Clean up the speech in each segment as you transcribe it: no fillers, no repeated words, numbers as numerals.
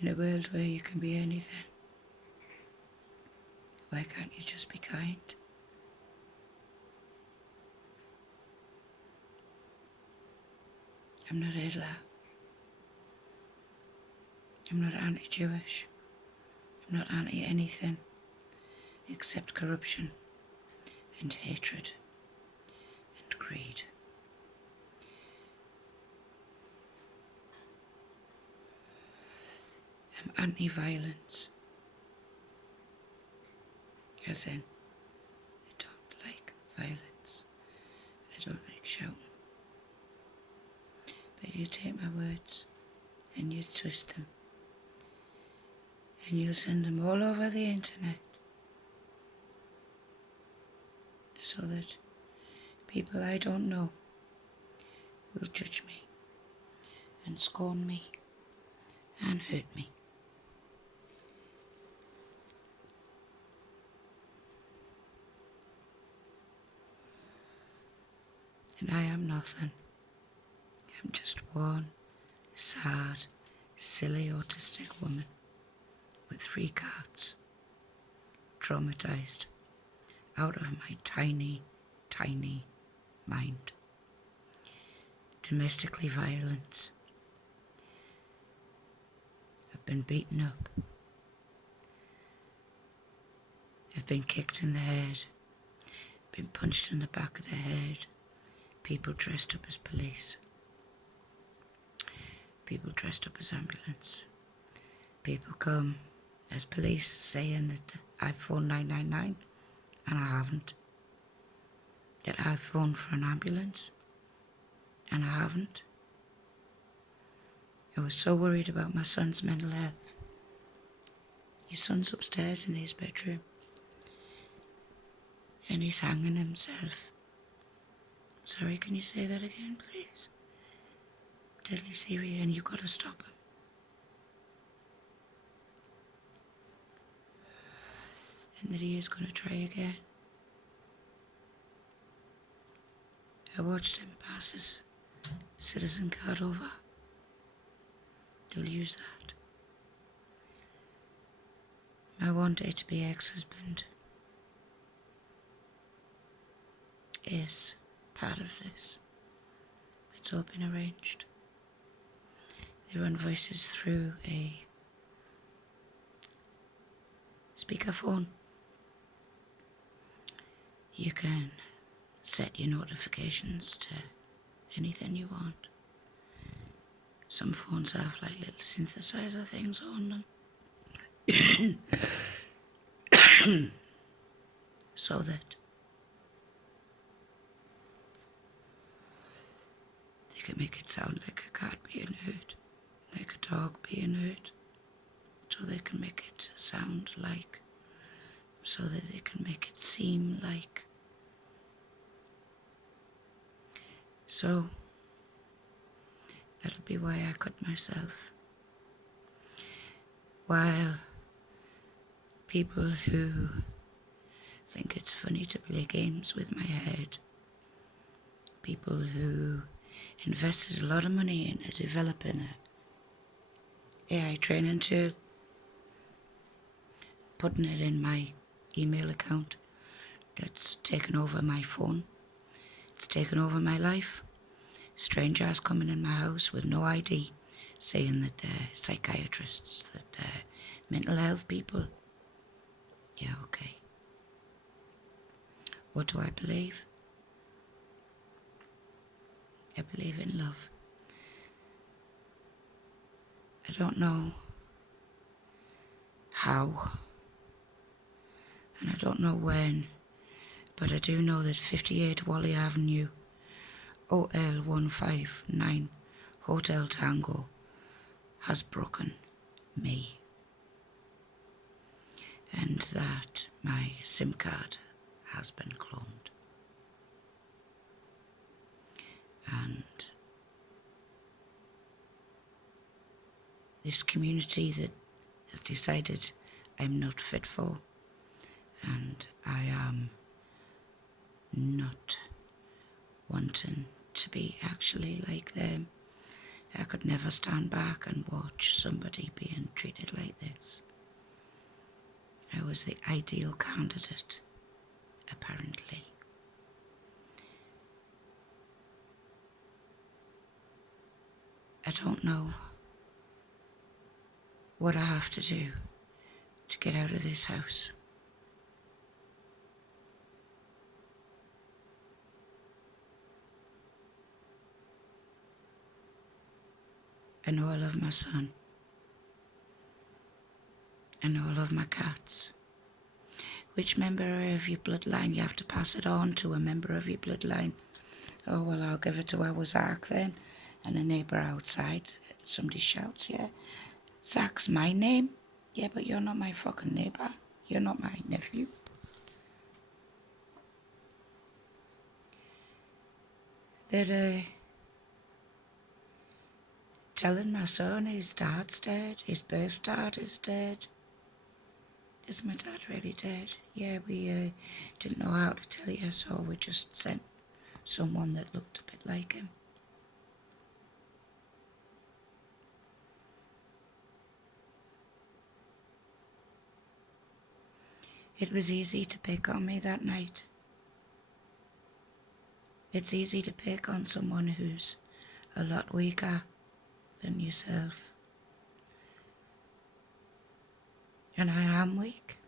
In a world where you can be anything, why can't you just be kind? I'm not Hitler. I'm not anti-Jewish. I'm not anti-anything except corruption and hatred and greed. I'm anti-violence, as in, I don't like violence. I don't like shouting. But you take my words and you twist them and you send them all over the internet so that people I don't know will judge me and scorn me and hurt me. And I am nothing. I'm just one sad, silly autistic woman with 3 cats, traumatised out of my tiny, tiny mind. Domestically violent. I've been beaten up. I've been kicked in the head, been punched in the back of the head, people dressed up as police, people dressed up as ambulance, people come as police saying that I've phoned 999 and I haven't, that I've phoned for an ambulance and I haven't. I was so worried about my son's mental health. Your son's upstairs in his bedroom and he's hanging himself. Sorry, can you say that again, please? Deadly serious, and you've got to stop him. And that he is going to try again. I watched him pass his citizen card over. They'll use that. My one day to be ex-husband is part of this. It's all been arranged. They run voices through a speakerphone. You can set your notifications to anything you want. Some phones have like little synthesizer things on them. So that they can make it sound like a cat being hurt, like a dog being hurt. So they can make it sound like, so that they can make it seem like. So that'll be why I cut myself. While people who think it's funny to play games with my head, people who invested a lot of money into developing an AI training tool, putting it in my email account, that's taken over my phone, it's taken over my life. Strangers coming in my house with no ID, saying that they're psychiatrists, that they're mental health people. Yeah, okay. What do I believe? I believe in love. I don't know how, and I don't know when, but I do know that 58 Wally Avenue, OL159 Hotel Tango has broken me, and that my SIM card has been cloned, and this community that has decided I'm not fit for, and I am not wanting to be actually like them, I could never stand back and watch somebody being treated like this. I was the ideal candidate, apparently. I don't know what I have to do to get out of this house. I know I love my son. I know I love my cats. Which member of your bloodline? You have to pass it on to a member of your bloodline. Oh, well, I'll give it to our Zach then. And a neighbour outside, somebody shouts, yeah, Zach's my name. Yeah, but you're not my fucking neighbour. You're not my nephew. They're telling my son his dad's dead. His birth dad is dead. Is my dad really dead? Yeah, we didn't know how to tell you, so we just sent someone that looked a bit like him. It was easy to pick on me that night. It's easy to pick on someone who's a lot weaker than yourself. And I am weak.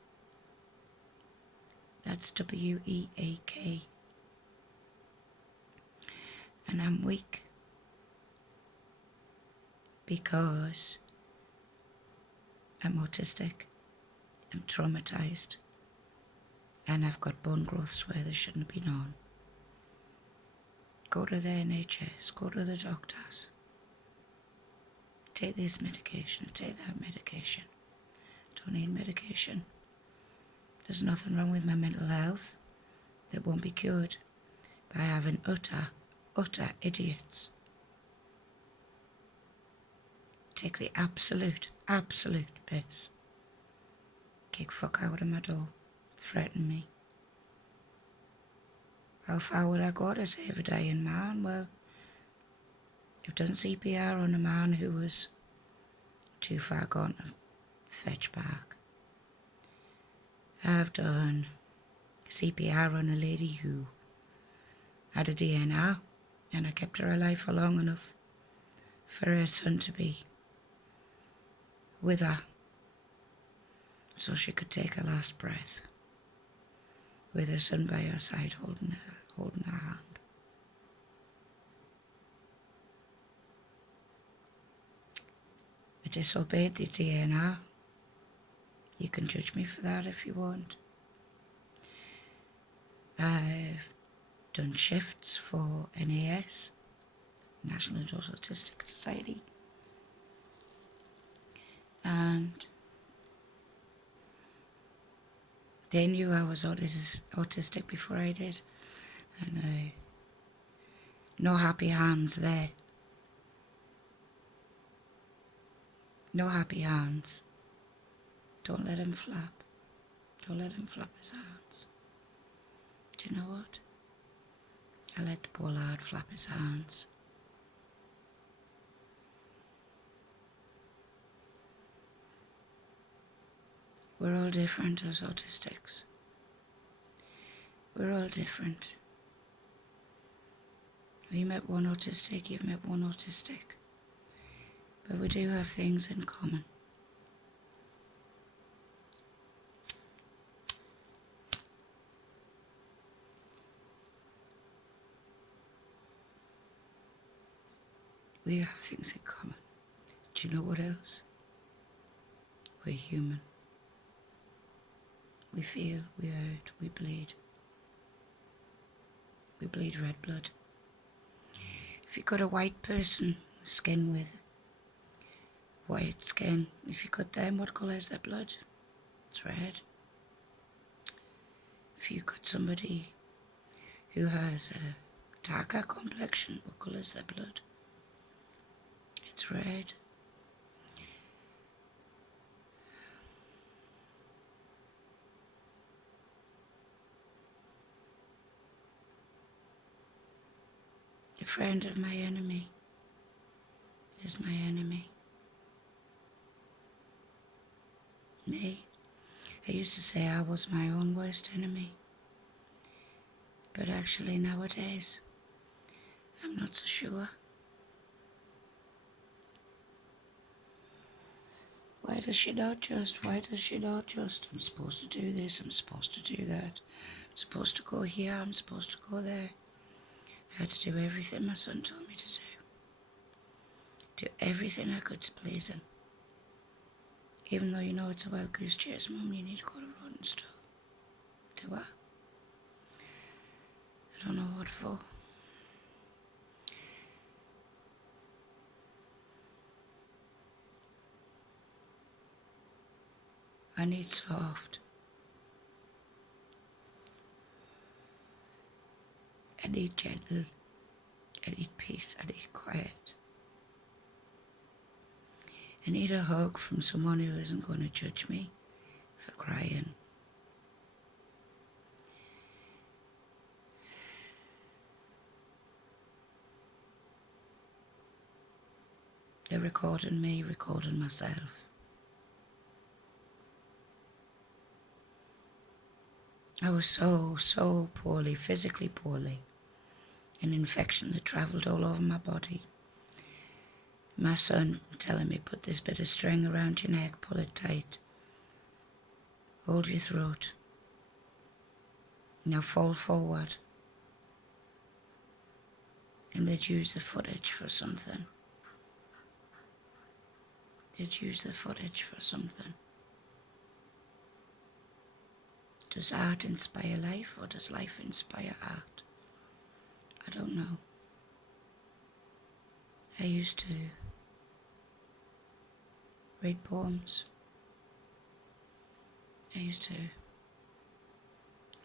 That's W-E-A-K. And I'm weak because I'm autistic, I'm traumatized, and I've got bone growths where there shouldn't be none. Go to the NHS, go to the doctors. Take this medication, take that medication. Don't need medication. There's nothing wrong with my mental health that won't be cured by having utter idiots take the absolute piss. Kick fuck out of my door, threaten me. How far would I go to save a dying man? Well, I've done CPR on a man who was too far gone to fetch back. I've done CPR on a lady who had a DNR, and I kept her alive for long enough for her son to be with her so she could take her last breath with her son by her side holding her hand. I disobeyed the DNR. You can judge me for that if you want. I've done shifts for NAS, National Adult Autistic Society, and they knew I was autistic before I did, and no happy hands there. No happy hands. Don't let him flap. Don't let him flap his hands. Do you know what? I let the poor lad flap his hands. We're all different as autistics. We're all different. Have you met one autistic? You've met one autistic. But we do have things in common. We have things in common. Do you know what else? We're human. We feel, we hurt, we bleed. We bleed red blood. If you got a white person, skin with white skin, if you cut them, what colour is their blood? It's red. If you cut somebody who has a darker complexion, what colour is their blood? It's red. The friend of my enemy is my enemy. Me. I used to say I was my own worst enemy. But actually nowadays, I'm not so sure. Why does she not just? Why does she not just? I'm supposed to do this, I'm supposed to do that. I'm supposed to go here, I'm supposed to go there. I had to do everything my son told me to do. Do everything I could to please him. Even though you know it's a wild goose chase, Mum, you need to go to road and stuff. Do what? I don't know what for. I need soft. I need gentle. I need peace. I need quiet. I need a hug from someone who isn't going to judge me for crying. They're recording me, recording myself. I was so poorly, physically poorly. An infection that travelled all over my body. My son telling me, put this bit of string around your neck, pull it tight. Hold your throat. Now fall forward. And they'd use the footage for something. They'd use the footage for something. Does art inspire life or does life inspire art? I don't know. I used to read poems. I used to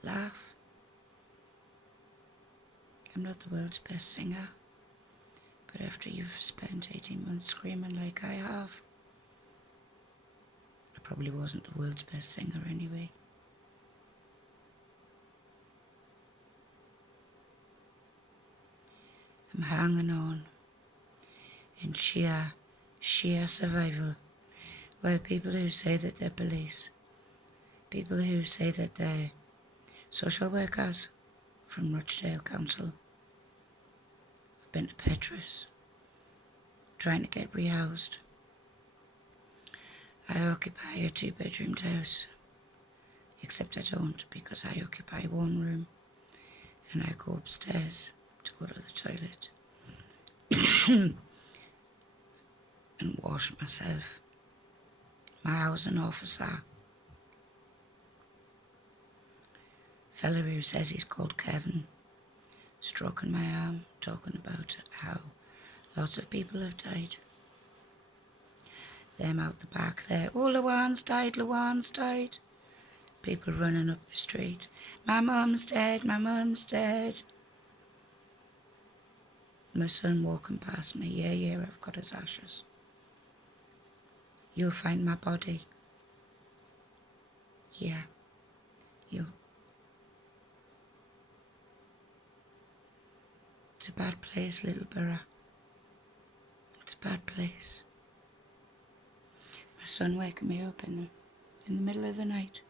laugh. I'm not the world's best singer, but after you've spent 18 months screaming like I have, I probably wasn't the world's best singer anyway. I'm hanging on in sheer survival, while people who say that they're police, people who say that they're social workers from Rochdale Council, have been to Petrus, trying to get rehoused. I occupy a 2-bedroomed house, except I don't because I occupy one room and I go upstairs to go to the toilet and wash myself. My housing officer, fella who says he's called Kevin, stroking my arm, talking about how lots of people have died. Them out the back there, oh, Luan's died. People running up the street, my mum's dead. My son walking past me, yeah, I've got his ashes. You'll find my body. Yeah, It's a bad place, little borough. It's a bad place. My son waking me up in the middle of the night.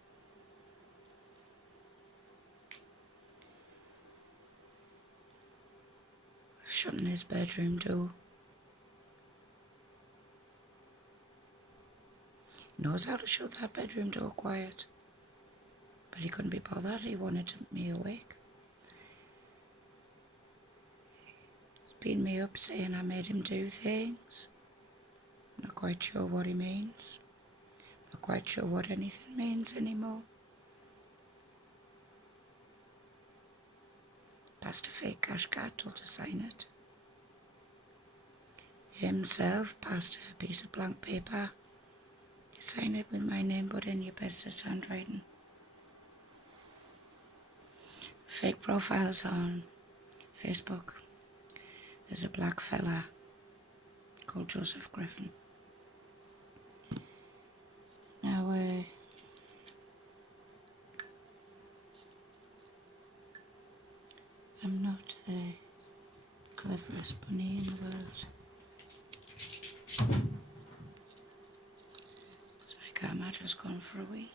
Shutting his bedroom door. He knows how to shut that bedroom door quiet. But he couldn't be bothered, he wanted me awake. He's beating me up saying I made him do things. Not quite sure what he means. Not quite sure what anything means anymore. Passed a fake cash card, told to sign it. Himself passed a piece of blank paper. You sign it with my name, but in your bestest handwriting. Fake profiles on Facebook. There's a black fella called Joseph Griffin. Now, I'm not the cleverest bunny in the world. just gone for a wee.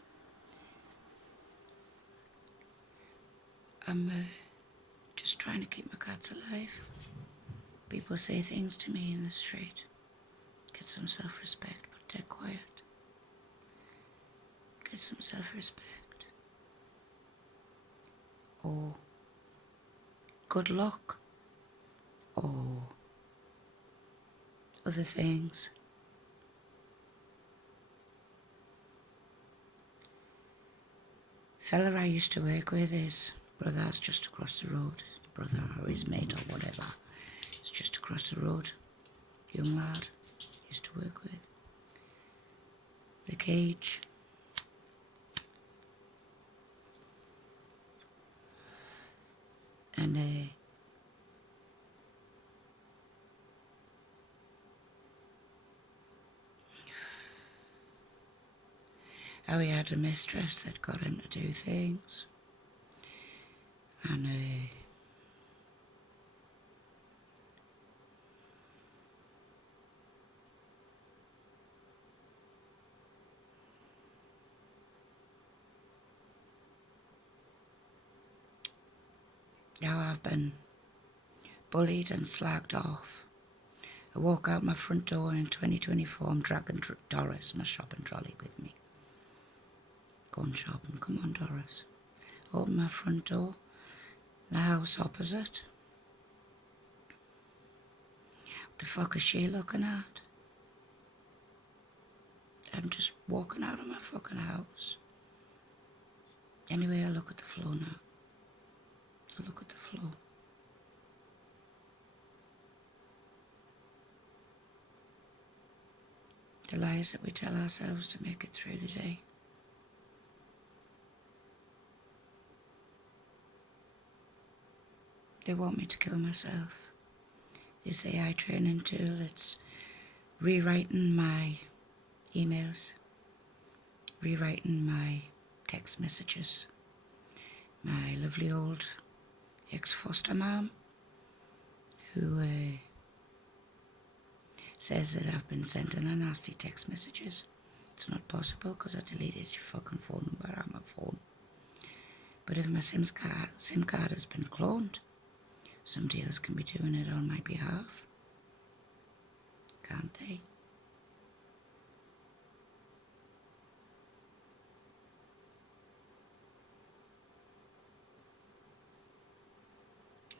I'm just trying to keep my cats alive. People say things to me in the street. Get some self-respect, but they're quiet. Get some self-respect. Or good luck. Or other things. Fella I used to work with, his brother's just across the road. His brother or his mate or whatever. It's just across the road. Young lad used to work with. The cage. And how he had a mistress that got him to do things. And how I've been bullied and slagged off. I walk out my front door in 2024, I'm dragging Doris, my shopping trolley, with me. Going shopping, come on Doris. Open my front door, the house opposite. What the fuck is she looking at? I'm just walking out of my fucking house. Anyway, I look at the floor now. I look at the floor. The lies that we tell ourselves to make it through the day. They want me to kill myself. This AI training tool, it's rewriting my emails, rewriting my text messages. My lovely old ex-foster mom, who says that I've been sending her nasty text messages. It's not possible because I deleted your fucking phone number on my phone. But if my SIM card has been cloned, somebody else can be doing it on my behalf. Can't they?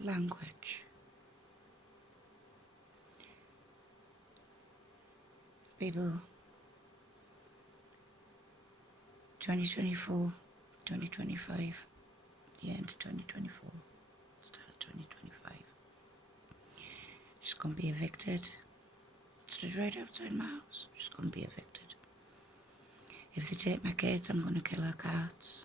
Language. People, 2024, 2025, the end of 2024, start of 2025. She's going to be evicted. Stood right outside my house. She's going to be evicted. If they take my kids, I'm going to kill her cats.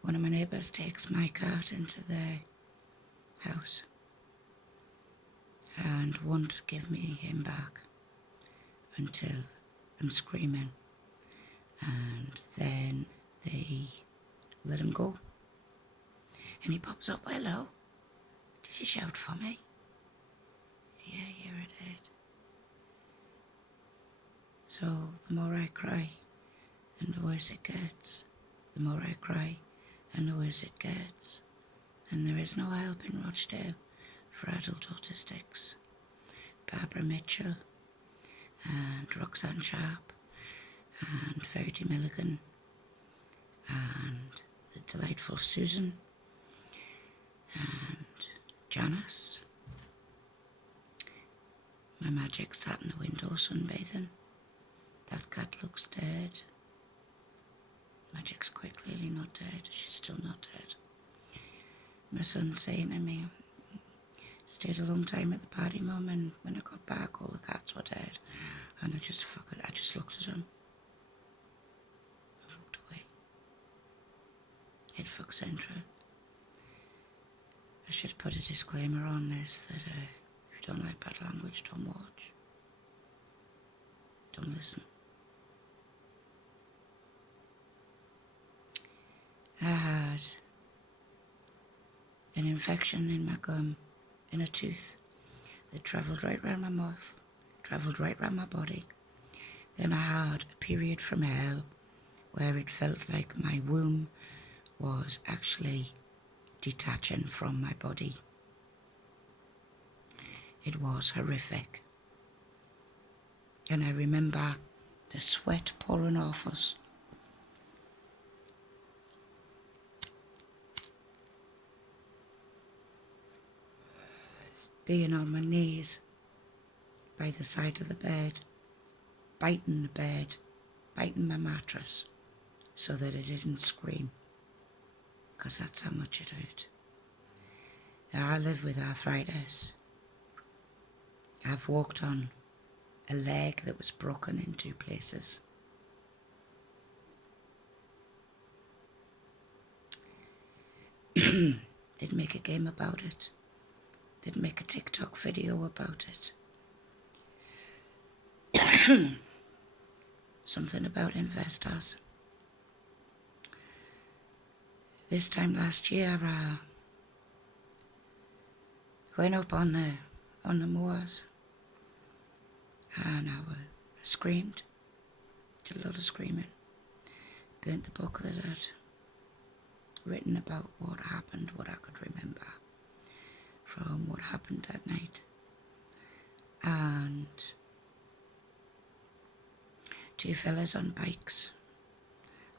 One of my neighbours takes my cat into their house and won't give me him back until I'm screaming, and then they let him go. And he pops up, hello, did you shout for me? Yeah, I did. So the more I cry and the worse it gets, the more I cry and the worse it gets. And there is no help in Rochdale for adult autistics. Barbara Mitchell and Roxanne Sharp and Verity Milligan and the delightful Susan and Janice. My Magic sat in the window sunbathing. That cat looks dead. Magic's quite clearly not dead. She's still not dead. My son's saying to me, stayed a long time at the party, Mum, and when I got back, all the cats were dead. And I just looked at him. I walked away. Head fuck central. I should put a disclaimer on this that if you don't like bad language, don't watch. Don't listen. I had an infection in my gum, in a tooth, that travelled right round my mouth, travelled right round my body. Then I had a period from hell where it felt like my womb was actually detaching from my body. It was horrific. And I remember the sweat pouring off us. Being on my knees by the side of the bed, biting the bed, biting my mattress so that I didn't scream, because that's how much it hurt. Now, I live with arthritis. I've walked on a leg that was broken in 2 places. Didn't make a game about it. Didn't make a TikTok video about it. Something about investors. This time last year, going up on the moors, and I screamed, did a lot of screaming, burnt the book that I'd written about what happened, what I could remember from what happened that night. And 2 fellas on bikes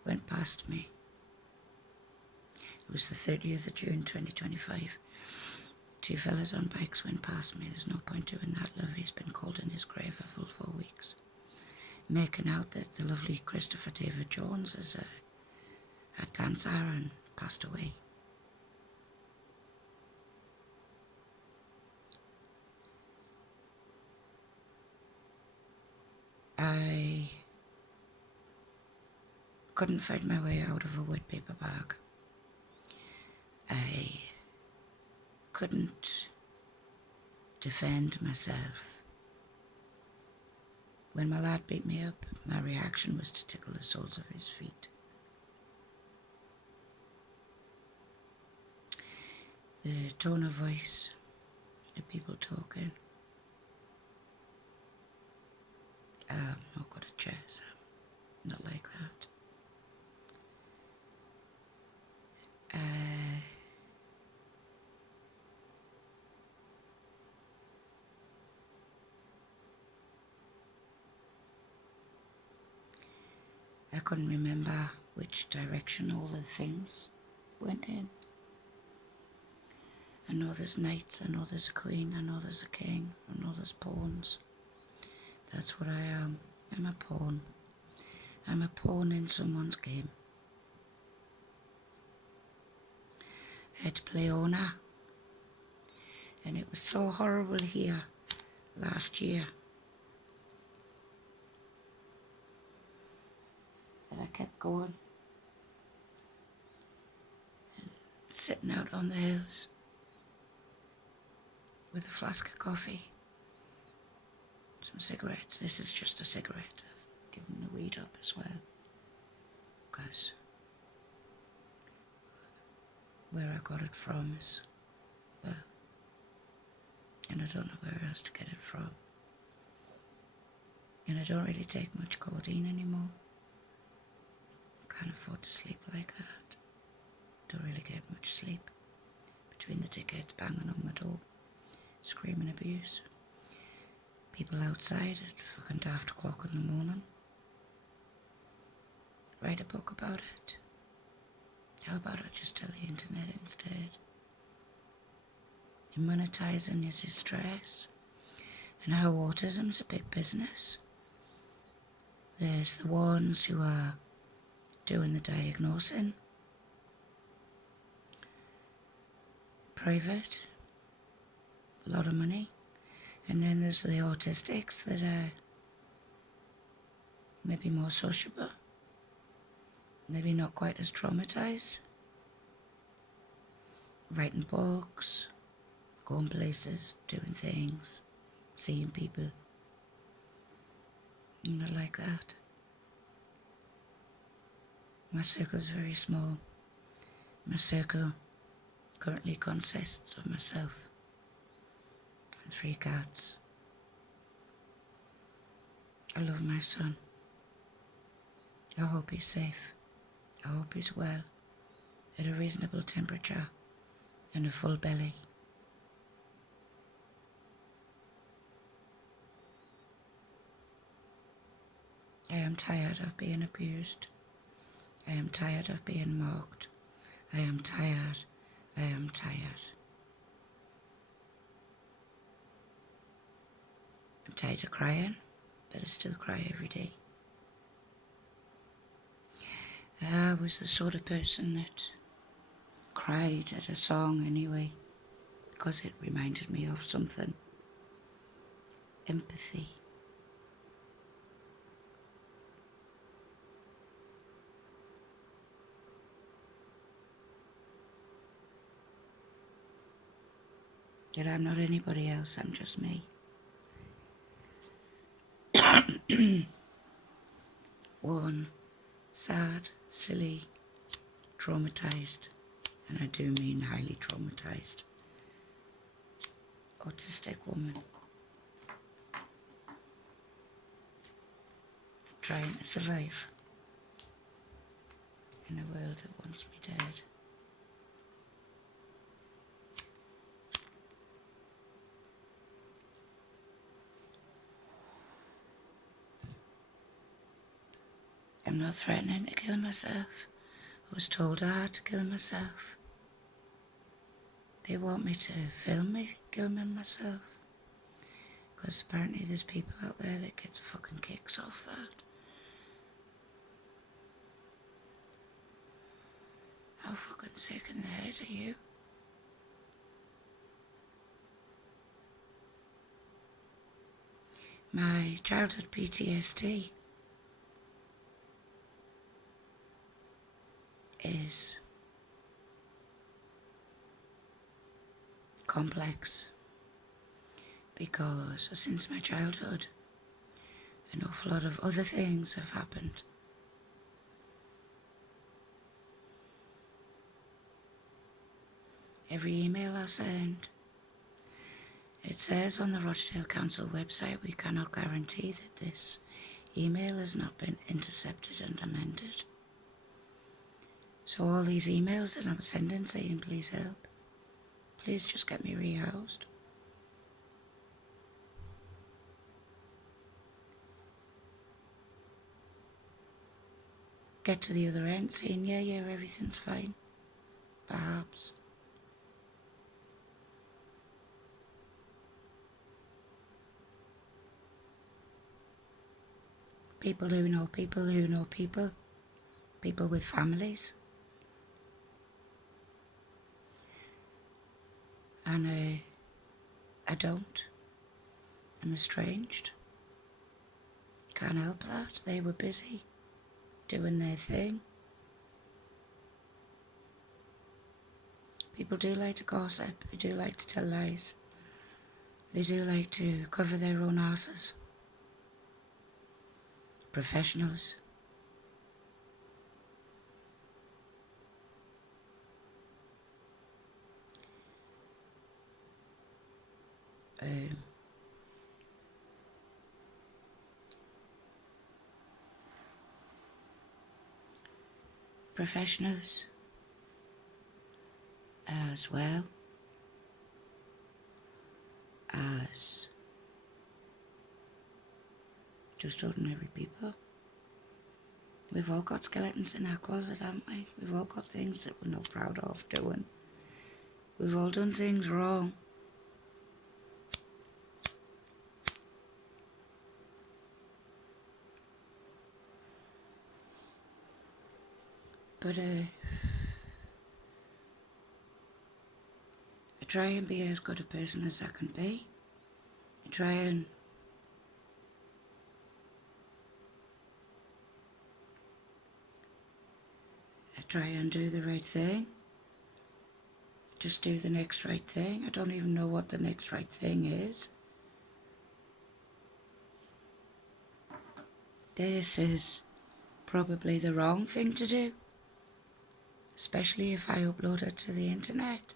went past me. It was the 30th of June 2025. 2 fellas on bikes went past me. There's no point doing that, love. He's been cold in his grave a full 4 weeks. Making out that the lovely Christopher David Jones had cancer and passed away. I couldn't find my way out of a wet paper bag. I couldn't defend myself. When my lad beat me up, my reaction was to tickle the soles of his feet. The tone of voice, the people talking. I'm not good at chess. I'm not like that. I couldn't remember which direction all the things went in. I know there's knights, I know there's a queen, I know there's a king, I know there's pawns. That's what I am. I'm a pawn. I'm a pawn in someone's game. I had to play owner. And it was so horrible here last year that I kept going. And sitting out on the hills with a flask of coffee, some cigarettes. This is just a cigarette. I've given the weed up as well, because where I got it from is, well, and I don't know where else to get it from. And I don't really take much codeine anymore. Can't afford to sleep like that. Don't really get much sleep. Between the dickheads banging on my door, screaming abuse. People outside at fucking daft o'clock in the morning. Write a book about it. How about I just tell the internet instead? You're monetizing your distress, and how autism's a big business. There's the ones who are doing the diagnosing, private, a lot of money, and then there's the autistics that are maybe more sociable, maybe not quite as traumatized, writing books, going places, doing things, seeing people. I'm not like that. My circle's very small. My circle currently consists of myself and 3 cats. I love my son. I hope he's safe. I hope he's well, at a reasonable temperature and a full belly. I am tired of being abused. I am tired of being mocked. I am tired. I am tired. I'm tired of crying, but I still cry every day. I was the sort of person that cried at a song anyway, because it reminded me of something. Empathy. That I'm not anybody else, I'm just me. One, sad, silly, traumatised, and I do mean highly traumatised, autistic woman trying to survive in a world that wants me dead. I'm not threatening to kill myself. I was told I had to kill myself. They want me to film me killing myself. Because apparently there's people out there that get fucking kicks off that. How fucking sick in the head are you? My childhood PTSD is complex because since my childhood an awful lot of other things have happened. Every email I send, it says on the Rochdale Council website, we cannot guarantee that this email has not been intercepted and amended. So all these emails that I'm sending saying please help, please just get me rehoused. Get to the other end saying yeah, everything's fine. Perhaps. People who know people who know people. People with families. And I don't. I'm estranged. Can't help that. They were busy doing their thing. People do like to gossip. They do like to tell lies. They do like to cover their own asses. Professionals. Professionals as well as just ordinary people. We've all got skeletons in our closet, haven't we? We've all got things that we're not proud of doing. We've all done things wrong. But I try and be as good a person as I can be. I try and do the right thing. Just do the next right thing. I don't even know what the next right thing is. This is probably the wrong thing to do, especially if I upload it to the internet.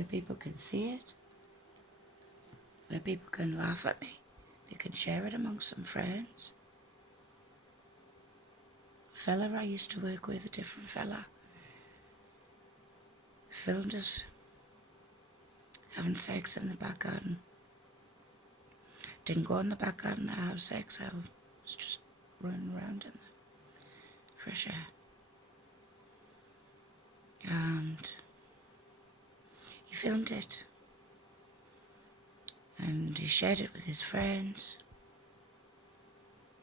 where people can see it, where people can laugh at me. They can share it amongst some friends. A fella I used to work with, a different fella, filmed us having sex in the back garden. Didn't go in the back garden to have sex, I was just running around in the fresh air. And he filmed it. And he shared it with his friends.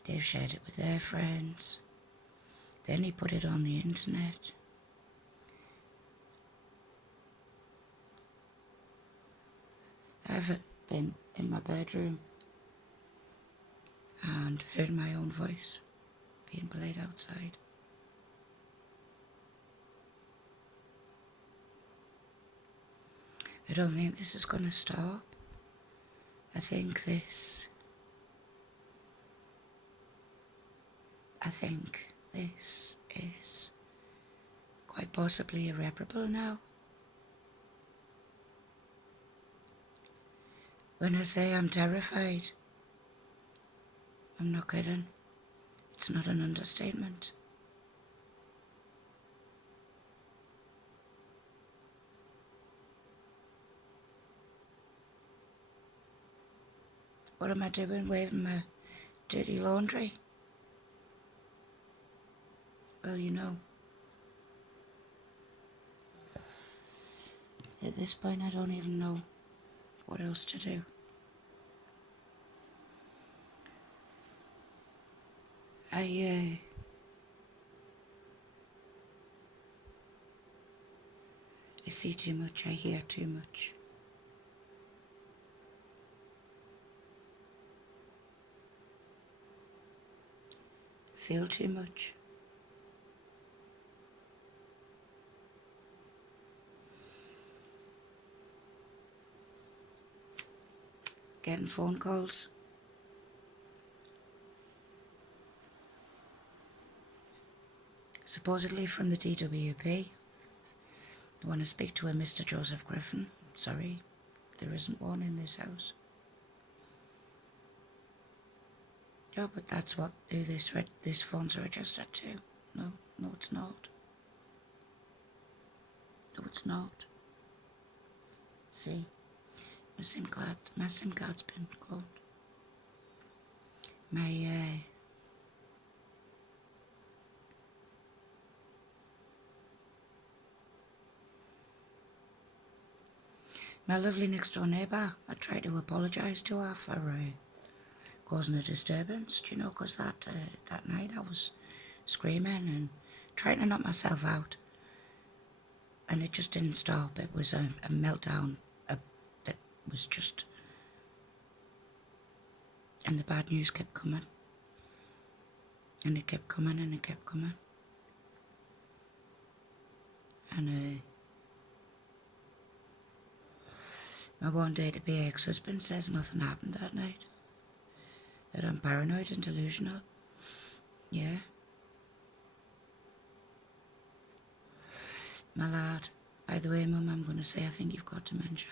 They've shared it with their friends. Then he put it on the internet. I've been in my bedroom and heard my own voice being played outside. I don't think this is going to stop. I think this is quite possibly irreparable now. When I say I'm terrified, I'm not kidding. It's not an understatement. What am I doing, waving my dirty laundry? Well, you know, at this point I don't even know what else to do. I see too much, I hear too much. Feel too much. Getting phone calls. Supposedly from the DWP. I want to speak to a Mr. Joseph Griffin. Sorry, there isn't one in this house. Yeah, but that's who this phone's registered to. No, it's not. No, it's not. See, my SIM card's been cloned. My lovely next door neighbour, I tried to apologise to her for causing a disturbance, do you know, because that night I was screaming and trying to knock myself out, and it just didn't stop. It was a meltdown that was just, and the bad news kept coming, and it kept coming, and it kept coming, and my one day-to-be ex-husband says nothing happened that night, that I'm paranoid and delusional. Yeah. My lad, by the way, Mum, I'm going to say I think you've got dementia.